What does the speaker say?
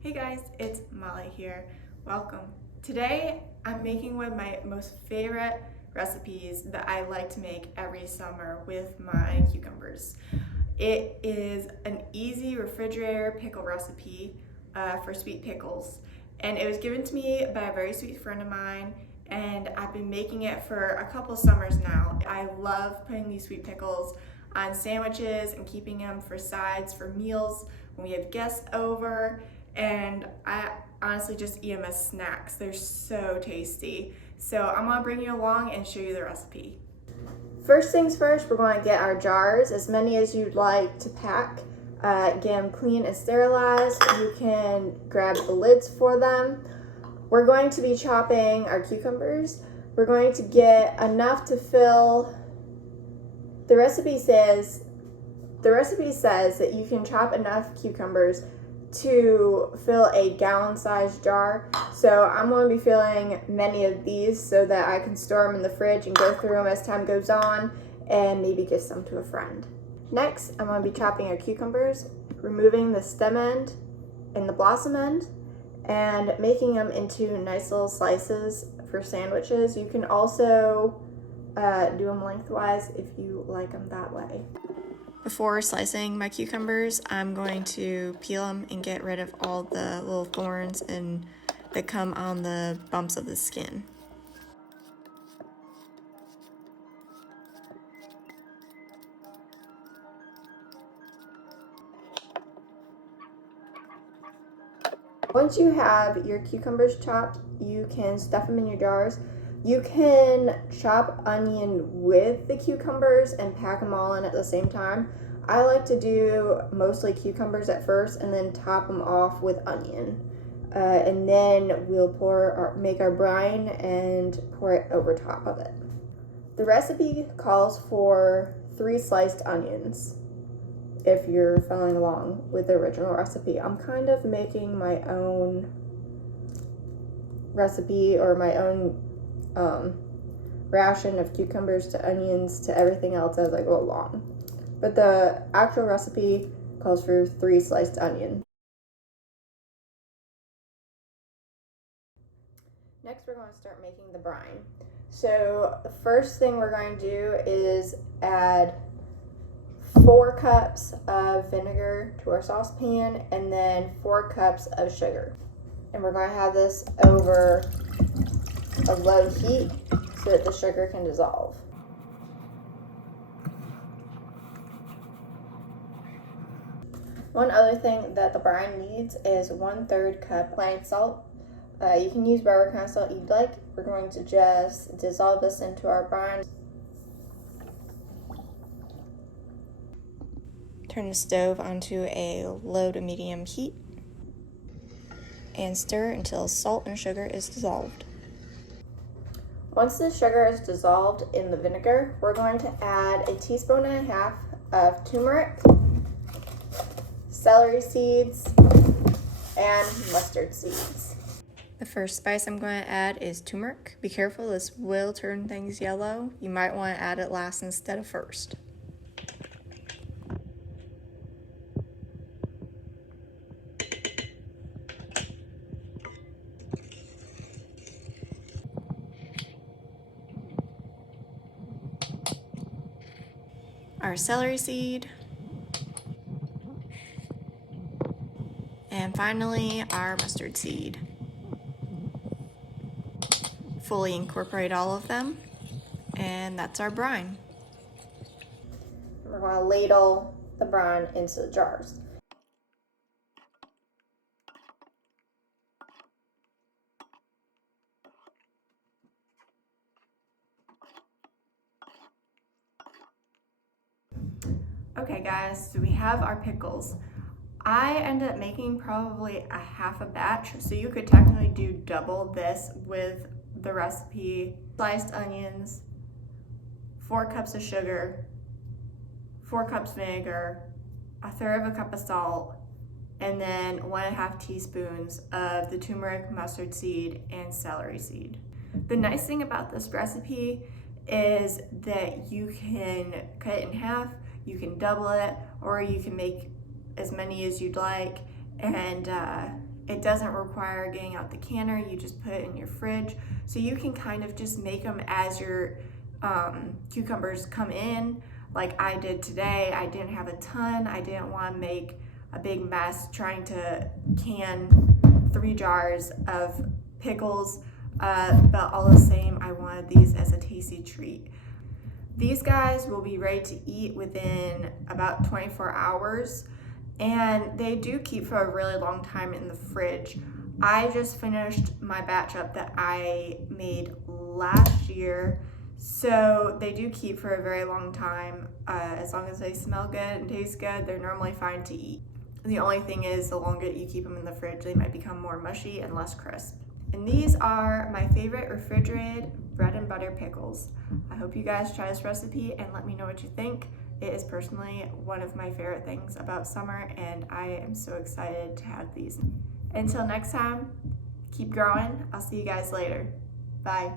Hey guys, it's Molly here. Welcome. Today I'm making one of my most favorite recipes that I like to make every summer with my cucumbers. It is an easy refrigerator pickle recipe for sweet pickles, and it was given to me by a very sweet friend of mine, and I've been making it for a couple summers now. I love putting these sweet pickles on sandwiches and keeping them for sides for meals when we have guests over, and I honestly just eat them as snacks. They're so tasty. So I'm gonna bring you along and show you the recipe. First things first, we're going to get our jars, as many as you'd like to pack. Get them clean and sterilized. You can grab the lids for them. We're going to be chopping our cucumbers. We're going to get enough to fill. The recipe says that you can chop enough cucumbers to fill a gallon-sized jar. So I'm going to be filling many of these so that I can store them in the fridge and go through them as time goes on and maybe give some to a friend. Next, I'm going to be chopping our cucumbers, removing the stem end and the blossom end, and making them into nice little slices for sandwiches. You can also do them lengthwise if you like them that way. Before slicing my cucumbers, I'm going to peel them and get rid of all the little thorns and that come on the bumps of the skin. Once you have your cucumbers chopped, you can stuff them in your jars. You can chop onion with the cucumbers and pack them all in at the same time. I like to do mostly cucumbers at first and then top them off with onion. And then we'll make our brine and pour it over top of it. The recipe calls for 3 sliced onions if you're following along with the original recipe. I'm kind of making my own recipe or my own ration of cucumbers to onions to everything else as I go along. But the actual recipe calls for 3 sliced onions. Next, we're going to start making the brine. So the first thing we're going to do is add 4 cups of vinegar to our saucepan and then 4 cups of sugar. And we're going to have this over a low heat so that the sugar can dissolve. One other thing that the brine needs is 1/3 cup plain salt. You can use whatever kind of salt you'd like. We're going to just dissolve this into our brine. Turn the stove onto a low to medium heat and stir until salt and sugar is dissolved. Once the sugar is dissolved in the vinegar, we're going to add 1.5 teaspoons of turmeric, celery seeds, and mustard seeds. The first spice I'm going to add is turmeric. Be careful, this will turn things yellow. You might want to add it last instead of first. Our celery seed, and finally our mustard seed. Fully incorporate all of them, and that's our brine. We're going to ladle the brine into the jars. Okay guys, so we have our pickles. I ended up making probably a half a batch, so you could technically do double this with the recipe. Sliced onions, 4 cups of sugar, 4 cups vinegar, 1/3 cup of salt, and then 1.5 teaspoons of the turmeric, mustard seed, and celery seed. The nice thing about this recipe is that you can cut it in half, you can double it, or you can make as many as you'd like, and It doesn't require getting out the canner, you just put it in your fridge. So you can kind of just make them as your cucumbers come in. Like I did today, I didn't have a ton. I didn't want to make a big mess trying to can 3 jars of pickles, but all the same, I wanted these as a tasty treat. These guys will be ready to eat within about 24 hours, and they do keep for a really long time in the fridge. I just finished my batch up that I made last year, so they do keep for a very long time. As long as they smell good and taste good, they're normally fine to eat. The only thing is, the longer you keep them in the fridge, they might become more mushy and less crisp. And these are my favorite refrigerated bread and butter pickles. I hope you guys try this recipe and let me know what you think. It is personally one of my favorite things about summer, and I am so excited to have these. Until next time, keep growing. I'll see you guys later. Bye.